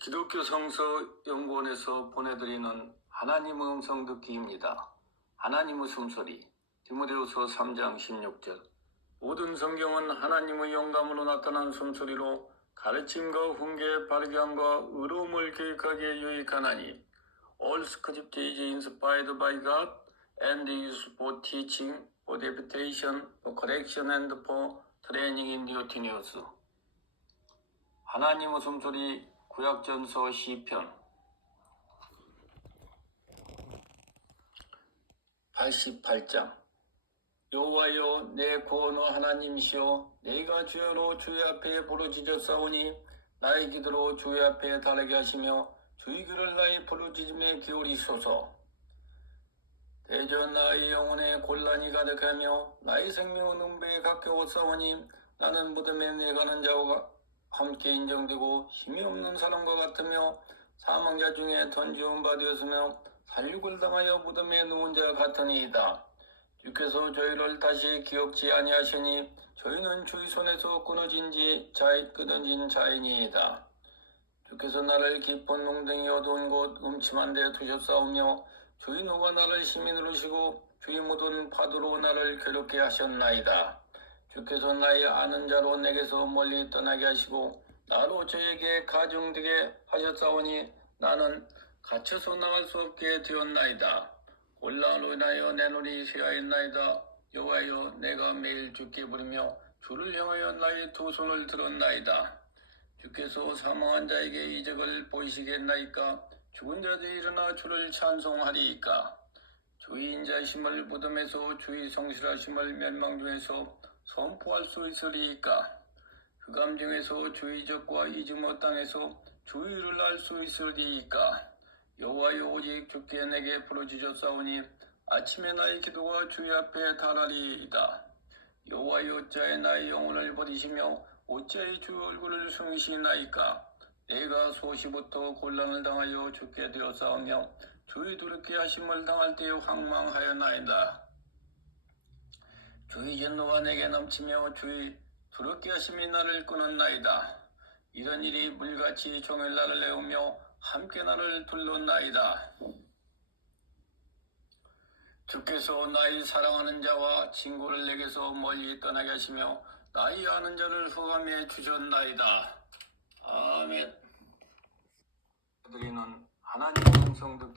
기독교 성서 연구원에서 보내드리는 하나님의 음성 듣기입니다. 하나님의 숨소리 디모데후서 3장 16절 모든 성경은 하나님의 영감으로 나타난 숨소리로 가르침과 훈계, 함과 의로움을 계획하기에 유익하나니 All scripture is inspired by God and used for teaching, for deputation, for correction and for training in duty news. 하나님의 숨소리 구약전서 시편 88장. 여호와여 내 구원의 하나님이시여 내가 주여로 주의 앞에 부르짖었사오니 나의 기도로 주의 앞에 달하게 하시며 주의 귀를 나의 부르짖음에 기울이소서. 대전 나의 영혼에 곤란이 가득하며 나의 생명은 음배에 가까웠사오니 나는 무덤에 내가는 자와 함께 인정되고 힘이 없는 사람과 같으며 사망자 중에 던지운 바 되었으며 살육을 당하여 무덤에 누운 자 같으니이다. 주께서 저희를 다시 기억지 아니하시니 저희는 주의 손에서 끊어진 지 자이 끊어진 자이니이다. 주께서 나를 깊은 농댕이 어두운 곳 음침한 데 두셨사오며 주의 노가 나를 심히 누르시고 주의 묻은 파도로 나를 괴롭게 하셨나이다. 주께서 나의 아는 자로 내게서 멀리 떠나게 하시고 나로 저에게 가중되게 하셨사오니 나는 갇혀서 나갈 수 없게 되었나이다. 곤란으로 인하여 내 눈이 쇠하였나이다. 여호와여 내가 매일 주께 부르며 주를 향하여 나의 두 손을 들었나이다. 주께서 사망한 자에게 이적을 보이시겠나이까? 죽은 자들이 일어나 주를 찬송하리이까? 주의 인자심을 무덤에서 주의 성실하심을 멸망 중에서 선포할 수 있으리이까? 흑암 중에서 주의 적과 이즈모 땅에서 주의를 알수 있으리이까? 여호와여 오직 주께 내게 부르짖었사오니 아침에 나의 기도가 주의 앞에 달하리이다. 여호와여 어찌하여 나의 영혼을 버리시며 어찌하여 주 얼굴을 숨기시나이까? 내가 소시부터 곤란을 당하여 죽게 되었사오며 주의 두렵게 하심을 당할 때에 황망하였나이다. 주의 진노가 내게 넘치며 주의 두렵게 하심이 나를 끊었나이다. 이런 일이 물같이 종일 나를 내우며 함께 나를 둘렀나이다. 주께서 나의 사랑하는 자와 친구를 내게서 멀리 떠나게 하시며 나의 아는 자를 후감해 주셨나이다. 아멘. 드리는 하나님의 음성 듣기